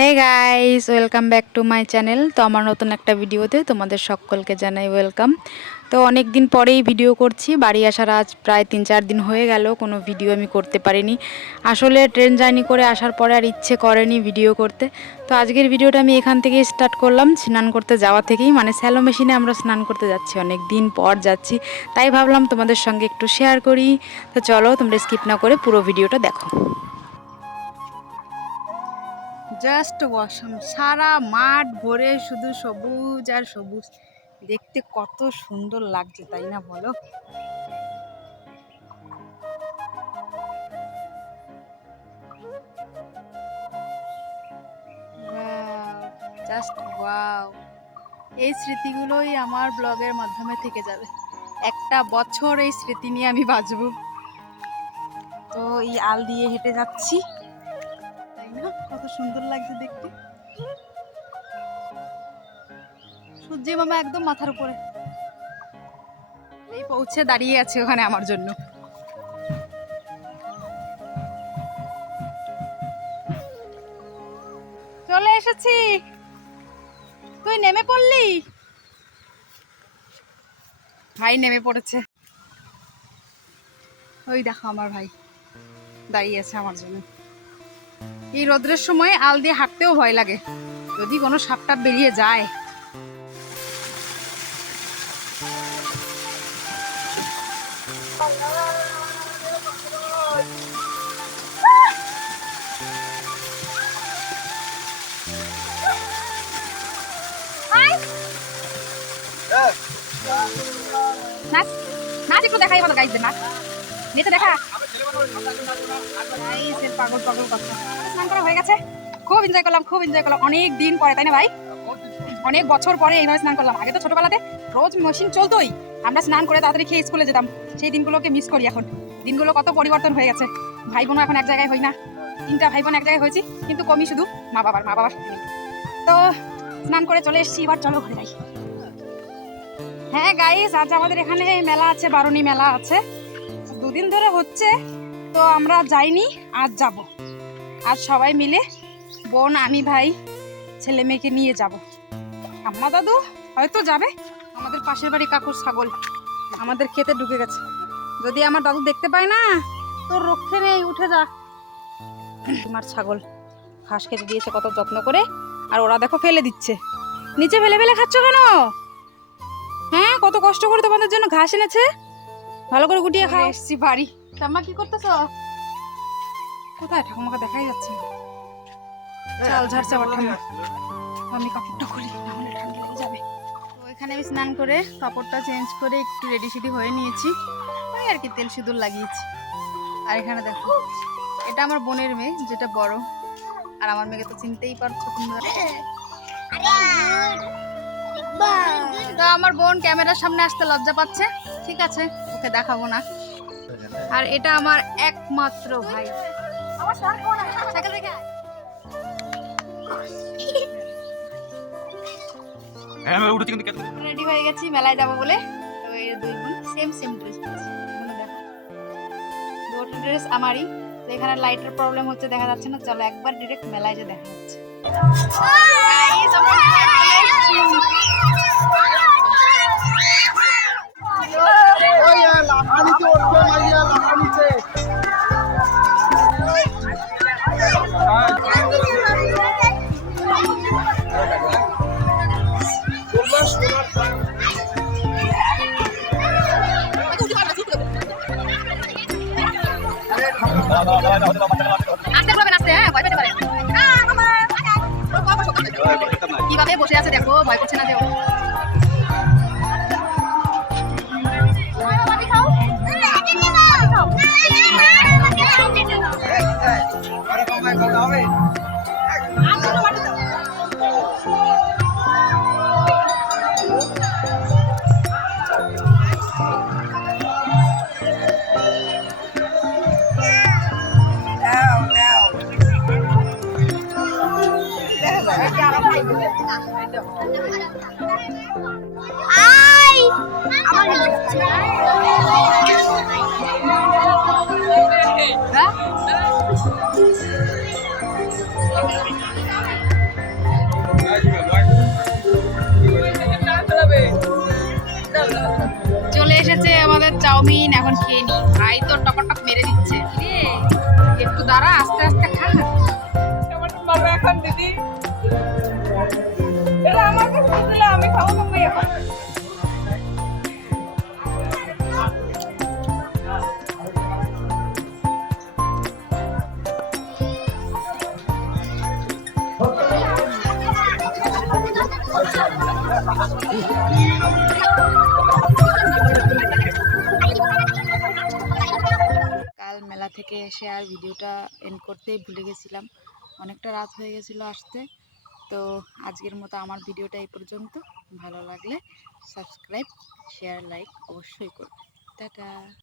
Hey guys, welcome back to my channel. তো আমার নতুন একটা ভিডিওতে তোমাদের সকলকে জানাই ওয়েলকাম। তো অনেক দিন পরেই ভিডিও করছি। বাড়ি আসার আজ প্রায় 3-4 দিন হয়ে গেল, কোনো ভিডিও আমি করতে পারিনি। আসলে ট্রেন জার্নি করে আসার পরে আর ইচ্ছে করেনি ভিডিও করতে। তো আজকের ভিডিওটা আমি এখান থেকেই স্টার্ট করলাম, স্নান করতে যাওয়া থেকেই। মানে স্যালো মেশিনে আমরা স্নান করতে যাচ্ছি, অনেক দিন পর যাচ্ছি, তাই ভাবলাম তোমাদের সঙ্গে একটু শেয়ার করি। তো চলো, তোমরা স্কিপ না করে পুরো ভিডিওটা দেখো। জাস্ট ওয়াসম, সারা মাঠ ভরে শুধু সবুজ আর সবুজ, দেখতে কত সুন্দর লাগছে, তাই না বলো? Just wow. এই স্মৃতিগুলোই আমার ব্লগের মাধ্যমে থেকে যাবে, একটা বছর এই স্মৃতি নিয়ে আমি বাঁচব। তো এই আল দিয়ে হেঁটে যাচ্ছি, তাই না? কত সুন্দর লাগছে দেখতে। সূর্য মামা একদম মাথার উপরে এই পৌঁছে দাঁড়িয়ে আছে ওখানে আমার জন্য। চলে এসেছি। তুই নেমে পড়লি? ভাই নেমে পড়েছে, ওই দেখো আমার ভাই দাঁড়িয়ে আছে আমার জন্য। এই রোদ্রের সময় আল দিয়ে হাঁটতেও ভয় লাগে, যদি কোনো সাপটাপ বেরিয়ে যায়। নাচ নাচ একটু দেখাই ভালো, গাইছে না নেচে দেখা। পাগল পাগল কথা। স্নান করা হয়ে গেছে, খুব এনজয় করলাম, খুব এনজয় করলাম। অনেক দিন পরে, তাই না ভাই? অনেক বছর পরে এইভাবে স্নান করলাম। আগে তো ছোটবেলাতে রোজ মেশিন চলতোই, আমরা স্নান করে তাড়াতাড়ি খেয়ে স্কুলে যেতাম। সেই দিনগুলোকে মিস করি এখন। দিনগুলো কত পরিবর্তন হয়ে গেছে। ভাই বোনও এখন এক জায়গায় হই না, 3টা ভাই বোন এক জায়গায় হয়েছি, কিন্তু কমই শুধু মা বাবার নেই। তো স্নান করে চলে এসেছি, এবার চলো ঘুরে যাই। হ্যাঁ গাইস, আজ আমাদের এখানে মেলা আছে, বারুণী মেলা আছে, 2 দিন ধরে হচ্ছে। তো আমরা যাইনি, আজ যাব। আজ সবাই মিলে, বোন, আমি, ভাই, ছেলে মেয়েকে নিয়ে যাব। আম্মা দাদু হয়তো যাবে। আমাদের পাশের বাড়ি কাকুর ছাগল আমাদের খেতে ঢুকে গেছে, যদি আমার দাদু দেখতে পায় না, তোর রক্ষে নেই, উঠে যা। তোমার ছাগল ঘাস খেতে দিয়েছে কত যত্ন করে, আর ওরা দেখো ফেলে দিচ্ছে। নিচে ফেলে ফেলে খাচ্ছ কেন? হ্যাঁ, কত কষ্ট করে তোমাদের জন্য ঘাস এনেছে, ভালো করে গুটিয়ে খাও। এসছি বাড়ি। ঠাম্মা কি করতেছো? কোথায় ঠাকুমাকে দেখাই যাচ্ছে না, চাল ঝাড়ছে আমার ঠাম্মা। আমি কাপড়টা খুলি, না হলে ঠান্ডা লেগে যাবে। তো এখানে আমি স্নান করে কাপড়টা চেঞ্জ করে একটু রেডি সেডি হয়ে নিয়েছি, ওই আর কি, তেল সিঁদুর লাগিয়েছি। আর এখানে দেখো, এটা আমার বোনের মেয়ে, যেটা বড়। আর আমার মেয়েকে তো চিনতেই পারছো তোমরা। তো আমার বোন ক্যামেরার সামনে আসতে লজ্জা পাচ্ছে, ঠিক আছে, ওকে দেখাবো না। আর এটা আমার একমাত্র ভাই। রেডি হয়ে গেছি মেলায় যাবো বলে। তো এই 2 বোন সেম সেম ড্রেস পরেছে, দুটো ড্রেস আমারই। তো এখানে লাইটের প্রবলেম হচ্ছে, দেখা যাচ্ছে না। চলো একবার ডিরেক্ট মেলায় যে দেখা যাচ্ছে। কিভাবে বসে আছে দেখো, ভয় করছে না যে। চলে এসেছে আমাদের চাউমিন, এখন খেয়ে নি। ভাই তো টকটক মেরে দিচ্ছে। রে একটু দাঁড়া, আস্তে আস্তে খা। কেমন ভালো এখন দিদি, এটা আমার কাছে দিলে আমি খাবো না এখন। কাল মেলা থেকে এসে আর ভিডিওটা এন্ড করতেই ভুলে গেছিলাম, অনেকটা রাত হয়ে গেছিলো আসতে। তো আজকের মতো আমার ভিডিওটা এই পর্যন্ত। ভালো লাগলে সাবস্ক্রাইব, শেয়ার, লাইক অবশ্যই করবে। টাটা।